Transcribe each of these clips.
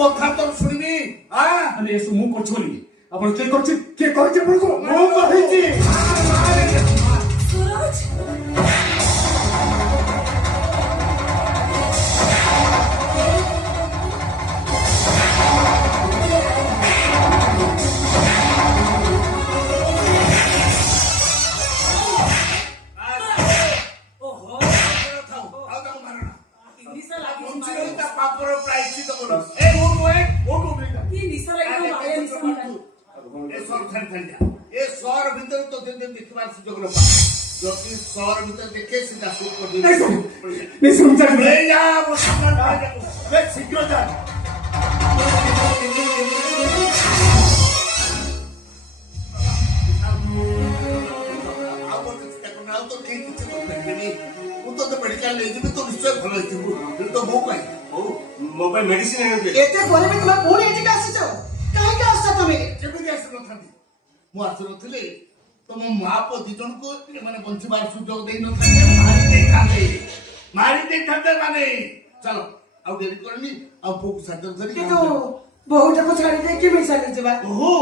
କଥା ତ ଶୁଣିବି ମାନେ ଏସବୁ ମୁଁ କରୁଛି ବୋଲି ଆପଣ କିଏ କରୁଛି କିଏ କହିଛି ଆପଣଙ୍କୁ ମୁଁ କହିଛି सूरज ଓହୋ ଥାଉ ଆଉ ତାକୁ ମାରଣା निशा लागी ବଞ୍ଚିଲେ ତା ପାପର ପ୍ରାୟଶ୍ଚିତ କରୁ ଏ ଓଠୁ की निशा लागी मारे निशा मारे ଏ ସର ଛାଡ଼ି ଯା ଏ ସର ଭିତରେ ତ ଯେମିତି ଦେଖିବାର ସୁଯୋଗ ନ ପା ଯଦି ସର ଭିତରେ ଦେଖେ ସିଧା ସୁଟ୍ କରିଦେବି नहीं समझा ले जा वो सामान पाए जा शीघ्र जा ଆଉ ତ କେହି କିଛି କରିପାରିବେନି ମୁଁ ତ ମେଡିକାଲ ନେଇଯିବି ତ ନିଶ୍ଚୟ ଭଲ ହେଇଥିବୁ ତ ବୋଉ ପାଇଁ ହଉ ମୋ ପାଇଁ ମେଡିସିନ ଆଣିବେ ଏତେ ପରେ ବି ତମେ ପୁଣି ଏଠିକି ଆସିଛ କାହିଁକି ଆସିଛ ତମେ କେମିତି ଆସିନଥାନ୍ତି ମୁଁ ଆସିନଥିଲି ତମ ମା ପୁଅ ଦି ଜଣଙ୍କୁ ଏମାନେ ବଞ୍ଚିବାର ସୁଯୋଗ ଦେଇନଥାନ୍ତେ ମାରି ଦେଇଥାନ୍ତେ ମାନେ ଚାଲ ଆଉ ଡେରି କରନି ଆଉ ପୁଅକୁ ସାଥିରେ ଧରି କିନ୍ତୁ ବୋହୂଟାକୁ ଛାଡ଼ି ଦେଇକି ମିଶାକୁ ଯିବା ଓହୋ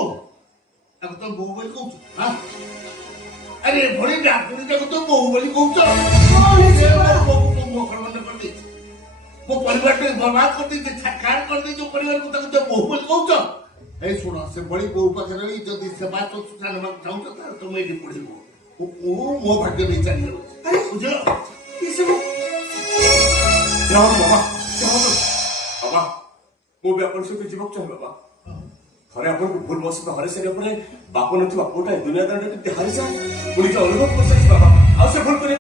ତାକୁ ତ ବୋହୁ ବୋଲି କହୁଛୁ ହଁ ଆରେ ଭଳି ଡାକ୍ତରୀଟାକୁ ତ ବୋହୁ ବୋଲି କହୁଛ ମଣ୍ଡ କରିଦେଇଛି ମୋ ପରିବାରଟା ବର୍ବାଦ କରିଦେଇଛି ଛାଡ଼ କରିଦେଇଛି ପରିବାରକୁ ତାକୁ ତ ବୋହୁ ବୋଲି କହୁଛ ଏ ଶୁଣ ସେ ବଳି ବୋହୁ ପାଖରେ ରହି ଯଦି ସେବା ଶୁଶ୍ରୂଷା ନେବାକୁ ଚାହୁଁଛ ତାହେଲେ ତମେ ଏଠି ପଢିବ ମୋ ଭାଗ୍ୟ ନେଇ ଚାଲିଯାଉଛି ବୁଝିଲ ଏସବୁ ବାବା ବାବା ମୁଁ ବି ଆପଣଙ୍କ ସହିତ ଯିବାକୁ ଚାହେଁ ବାବା ଥରେ ଆପଣଙ୍କୁ ଭୁଲ ବସିବା ହରାଇ ସାରିବା ପରେ ବାପ ନଥିବା ପୁଅଟା ଦୁନିଆ ଦାଣ୍ଡରେ କେମିତି ହାରିଯାଏ ମୁଁ ନିଜେ ଅନୁଭବ କରିସାରିଛି ବାବା ଆଉ ସେ ଭୁଲ କରି